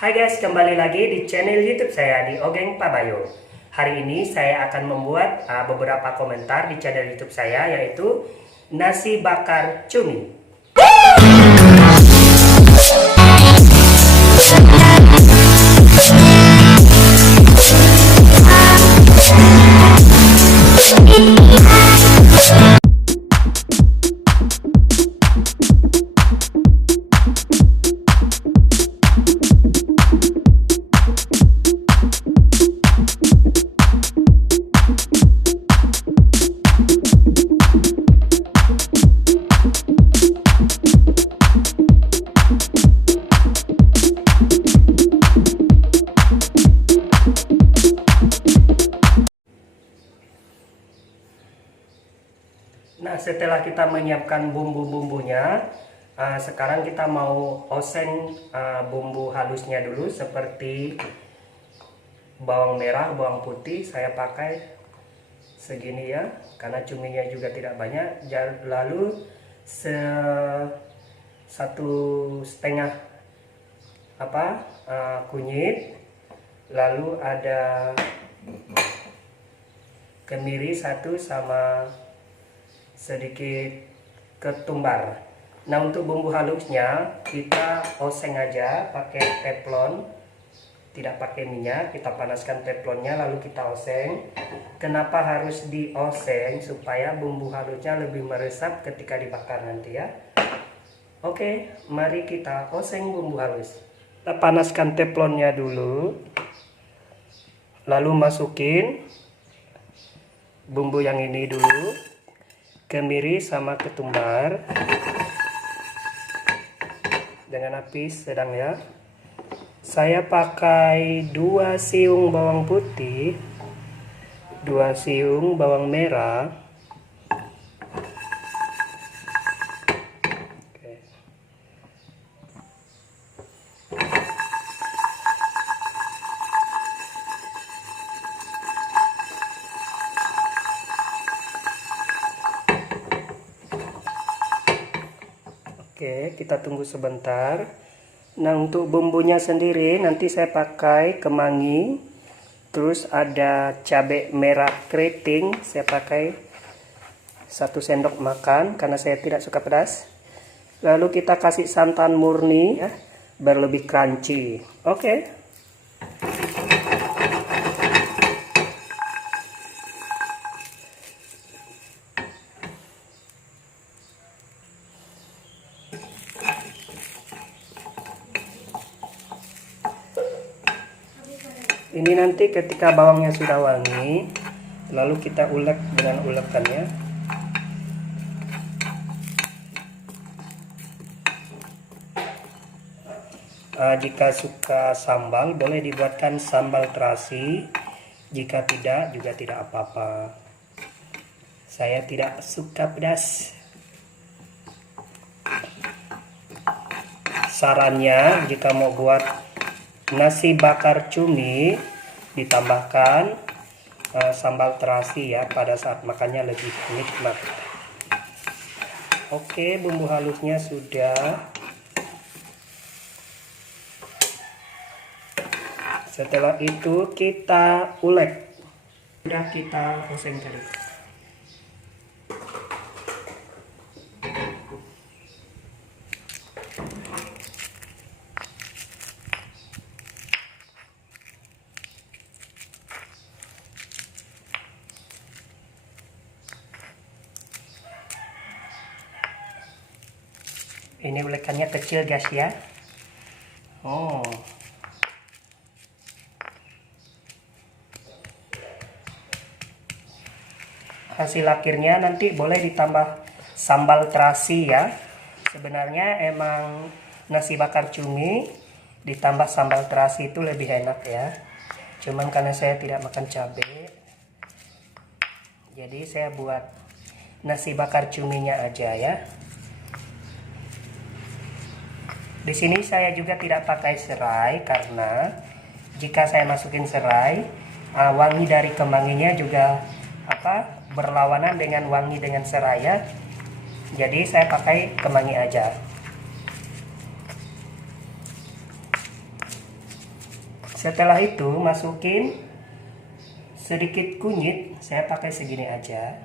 Hai guys, kembali lagi di channel YouTube saya di Ogeng Pabayo. Hari ini saya akan membuat beberapa komentar di channel YouTube saya, yaitu nasi bakar cumi. Nah, setelah kita menyiapkan bumbu-bumbunya, sekarang kita mau oseng bumbu halusnya dulu, seperti bawang merah, bawang putih. Saya pakai segini ya, karena cuminya juga tidak banyak. Lalu satu setengah kunyit, lalu ada kemiri satu sama sedikit ketumbar. Nah, untuk bumbu halusnya kita oseng aja pakai teflon, tidak pakai minyak. Kita panaskan teflonnya lalu kita oseng. Kenapa harus dioseng? Supaya bumbu halusnya lebih meresap ketika dibakar nanti ya. Oke, mari kita oseng bumbu halus. Kita panaskan teflonnya dulu, lalu masukin bumbu yang ini dulu, kemiri sama ketumbar dengan api sedang ya. Saya pakai 2 siung bawang putih, 2 siung bawang merah. Oke. Oke, kita tunggu sebentar. Nah, untuk bumbunya sendiri nanti saya pakai kemangi, terus ada cabai merah keriting, saya pakai 1 sendok makan karena saya tidak suka pedas. Lalu kita kasih santan murni ya, biar lebih crunchy. Oke. Ini nanti ketika bawangnya sudah wangi, lalu kita ulek dengan ulekannya. Jika suka sambal, boleh dibuatkan sambal terasi. Jika tidak, juga tidak apa-apa. Saya tidak suka pedas. Sarannya, jika mau buat nasi bakar cumi, ditambahkan sambal terasi ya, pada saat makannya lebih nikmat. Oke, bumbu halusnya sudah. Setelah itu kita ulek. Sudah kita oseng tadi. Ini ulekannya kecil guys ya. Oh. Hasil akhirnya nanti boleh ditambah sambal terasi ya. Sebenarnya emang nasi bakar cumi ditambah sambal terasi itu lebih enak ya. Cuman karena saya tidak makan cabai, jadi saya buat nasi bakar cuminya aja ya. Di sini saya juga tidak pakai serai karena jika saya masukin serai, wangi dari kemanginya juga berlawanan dengan wangi dengan serai ya. Jadi saya pakai kemangi aja. Setelah itu masukin sedikit kunyit, saya pakai segini aja.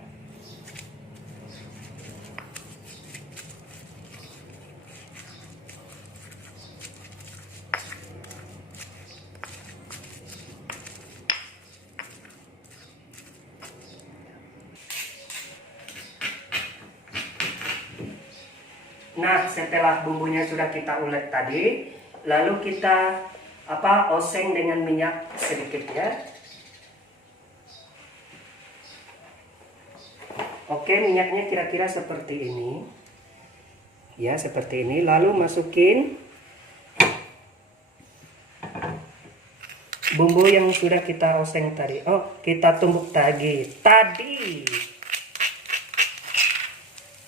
Nah, setelah bumbunya sudah kita ulek tadi, lalu kita oseng dengan minyak sedikit ya. Oke, minyaknya kira-kira seperti ini. Ya, seperti ini. Lalu masukin bumbu yang sudah kita oseng tadi. Oh, kita tumbuk tadi.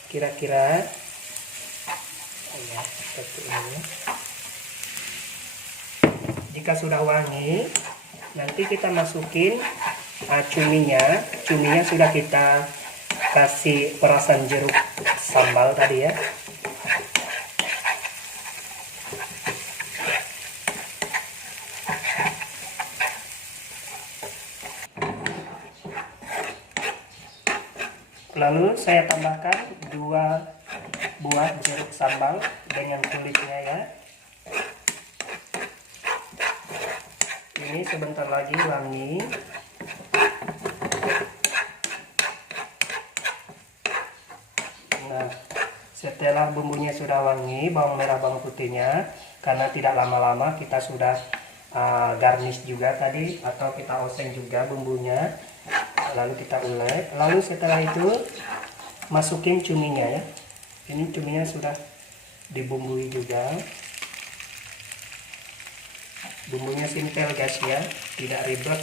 Kira-kira ya, seperti ini. Jika sudah wangi, nanti kita masukin cuminya. Cuminya sudah kita kasih perasan jeruk sambal tadi ya. Lalu saya tambahkan 2 buah jeruk sambal dengan kulitnya ya. Ini sebentar lagi wangi. Nah, setelah bumbunya sudah wangi, bawang merah bawang putihnya, karena tidak lama-lama kita sudah garnish juga tadi, atau kita oseng juga bumbunya, lalu kita ulek. Lalu setelah itu masukin cuminya ya. Ini cuminya sudah dibumbui juga. Bumbunya simpel guys ya, tidak ribet.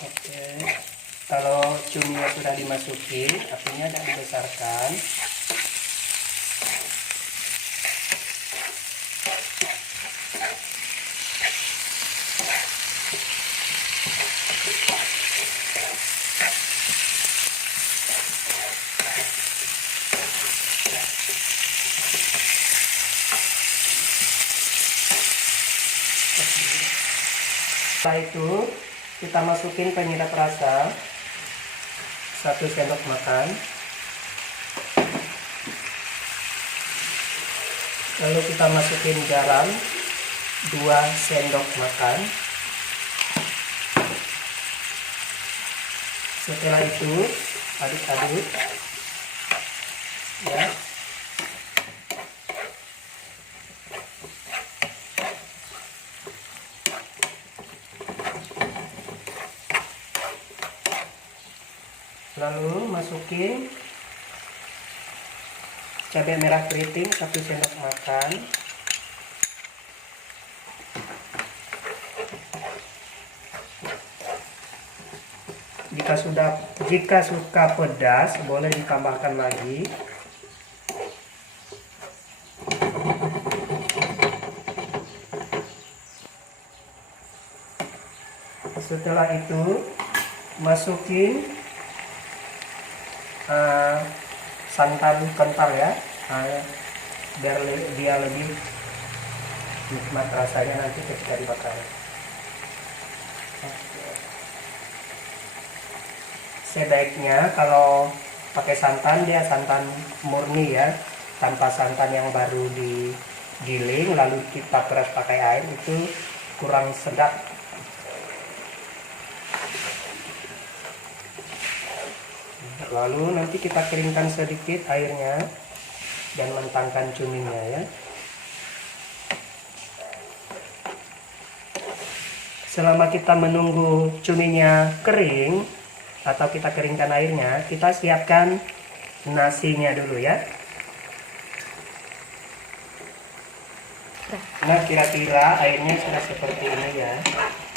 Oke, kalau cuminya sudah dimasukin, apinya agak dibesarkan. Setelah itu kita masukin penyedap rasa 1 sendok makan. Lalu kita masukin garam 2 sendok makan. Setelah itu aduk-aduk ya. Lalu masukin cabai merah keriting 1 sendok makan. Jika suka pedas boleh ditambahkan lagi. Setelah itu masukin santan kental ya, biar dia lebih nikmat rasanya nanti ketika dibakar. Sebaiknya kalau pakai santan, dia santan murni ya, tanpa santan yang baru digiling lalu kita peras pakai air, itu kurang sedap. Lalu nanti kita keringkan sedikit airnya dan mentangkan cuminya ya. Selama kita menunggu cuminya kering atau kita keringkan airnya, kita siapkan nasinya dulu ya. Nah, kira-kira airnya sudah seperti ini ya.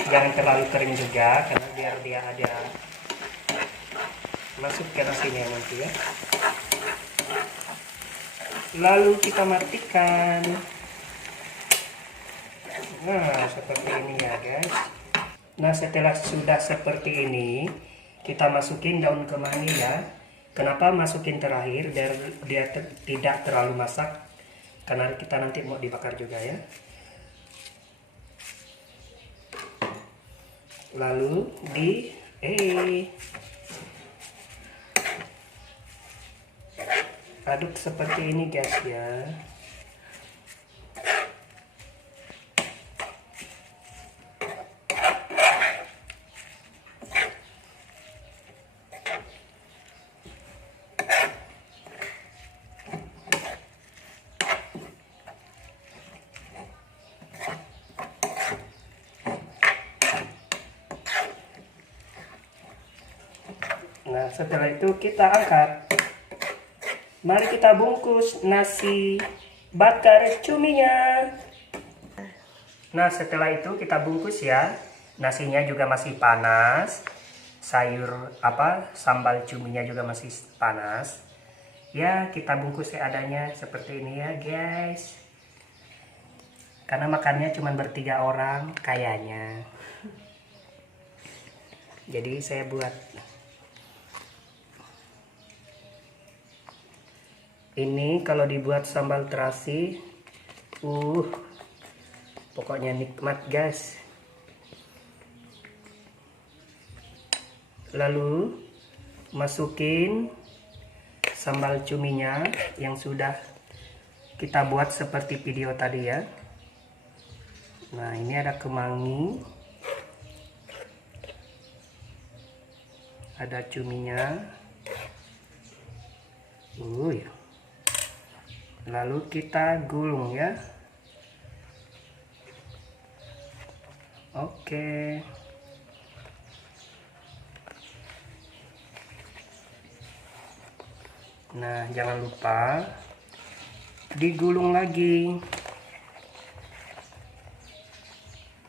Jangan terlalu kering juga, karena biar dia ada masuk ke nasinya nanti ya. Lalu kita matikan. Nah, seperti ini ya guys. Nah, setelah sudah seperti ini, kita masukin daun kemangi ya. Kenapa masukin terakhir? Biar dia tidak terlalu masak, karena kita nanti mau dibakar juga ya. Lalu aduk seperti ini guys ya. Nah, setelah itu kita angkat. Mari kita bungkus nasi bakar cuminya. Nah, setelah itu kita bungkus ya. Nasinya juga masih panas. Sambal cuminya juga masih panas. Ya, kita bungkus seadanya seperti ini ya, guys. Karena makannya cuma bertiga orang kayaknya. Jadi saya buat ini. Kalau dibuat sambal terasi, pokoknya nikmat guys. Lalu masukin sambal cuminya yang sudah kita buat seperti video tadi ya. Nah, ini ada kemangi, ada cuminya. Ya. Lalu kita gulung ya. Oke. Nah, jangan lupa digulung lagi,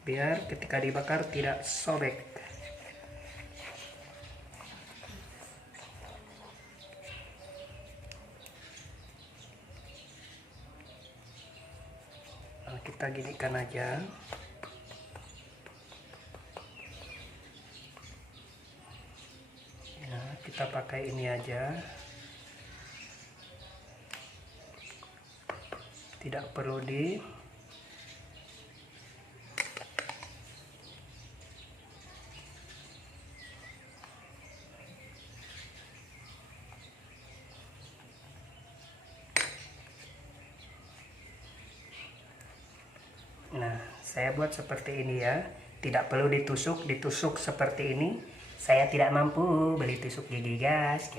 biar ketika dibakar tidak sobek. Kita ginikan aja. Ya, kita pakai ini aja. Tidak perlu Nah, saya buat seperti ini ya. Tidak perlu ditusuk seperti ini. Saya tidak mampu beli tusuk gigi guys.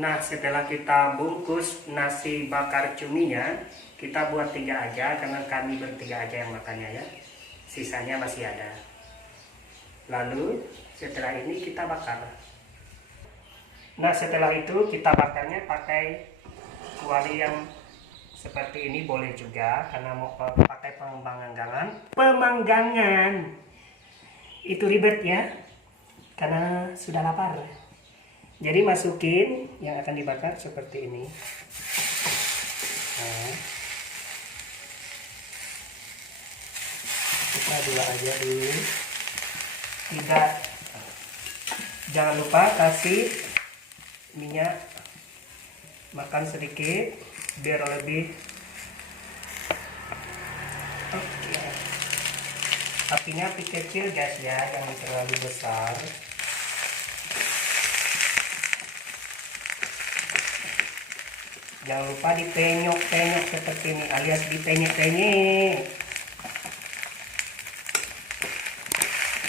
Nah, setelah kita bungkus nasi bakar cuminya, kita buat 3 aja karena kami bertiga aja yang makannya ya. Sisanya masih ada. Lalu setelah ini kita bakar. Nah, setelah itu kita bakarnya pakai kuali yang seperti ini boleh juga, karena mau pakai pemanggangan itu ribet ya, karena sudah lapar. Jadi masukin yang akan dibakar seperti ini. Nah, kita dua aja dulu. Jangan lupa kasih minyak makan sedikit biar lebih. Oke. Apinya api kecil guys ya, jangan terlalu besar. Jangan lupa dipenyok-penyok seperti ini, alias dipenyek-penyek.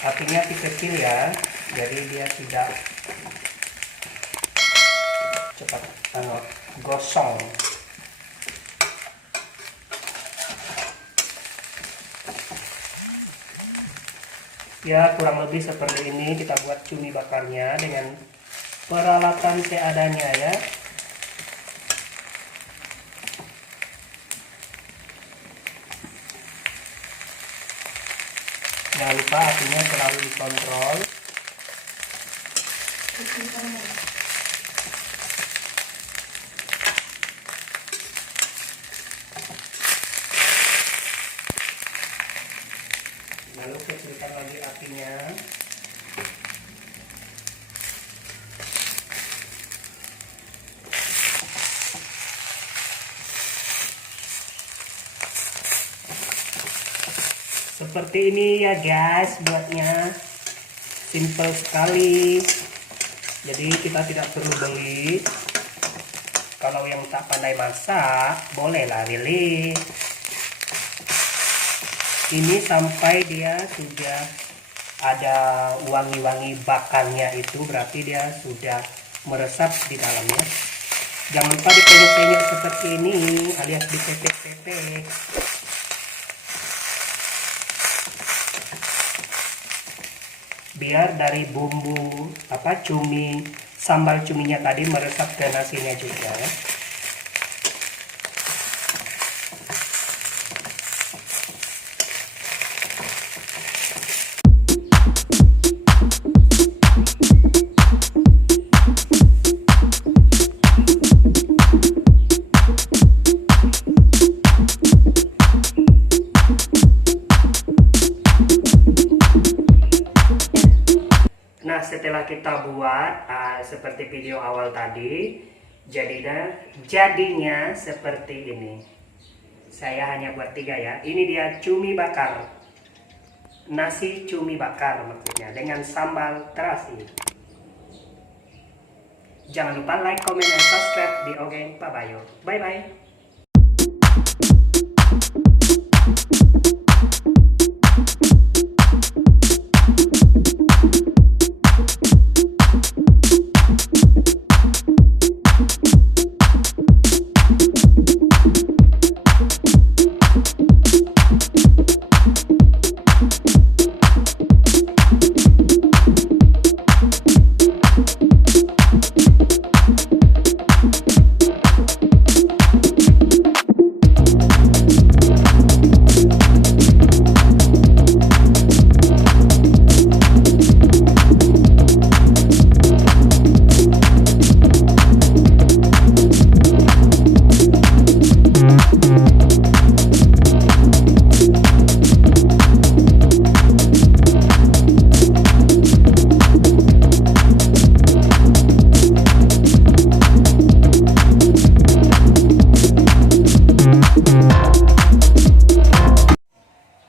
Apinya api kecil ya, jadi dia tidak cepat gosong. Ya, kurang lebih seperti ini kita buat cumi bakarnya dengan peralatan seadanya ya. Jangan lupa apinya selalu dikontrol. Lalu kecilkan lagi apinya. Seperti ini ya guys, buatnya simple sekali. Jadi kita tidak perlu beli. Kalau yang tak pandai masak, bolehlah beli. Ini sampai dia sudah ada wangi-wangi bakarnya, itu berarti dia sudah meresap di dalamnya. Jangan lupa dipenyok-penyok seperti ini alias dipepek-pepek. Biar dari bumbu cumi, sambal cuminya tadi meresap ke nasinya juga. Nah, setelah kita buat seperti video awal tadi, jadinya seperti ini. Saya hanya buat 3 ya. Ini dia cumi bakar, nasi cumi bakar maksudnya, dengan sambal terasi. Jangan lupa like, comment, dan subscribe di Ogeng Pabayo. Bye bye.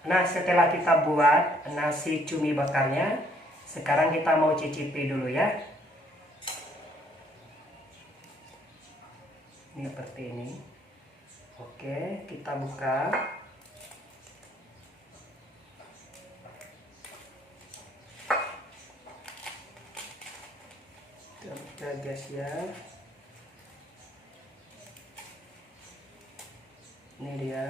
Nah, setelah kita buat nasi cumi bakarnya, sekarang kita mau cicipi dulu ya. Ini seperti ini. Oke, kita buka. Kita buka guys ya. Ini dia.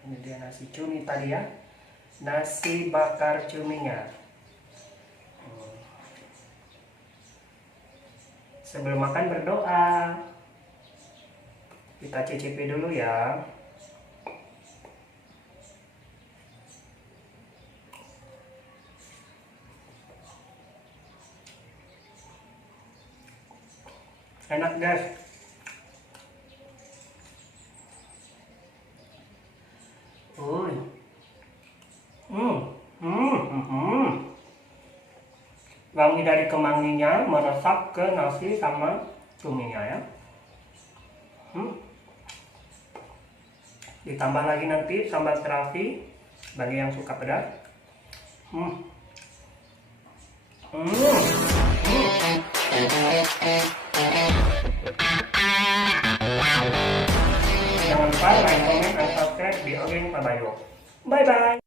Ini dia nasi cumi tadi ya, nasi bakar cuminya. Sebelum makan berdoa, kita cicipi dulu ya. Enak guys. Wangi dari kemanginya meresap ke nasi sama cuminya ya. Ditambah lagi nanti sambal terasi bagi yang suka pedas. Jangan lupa like, comment, dan subscribe di Ogeng Pabayo. Bye bye.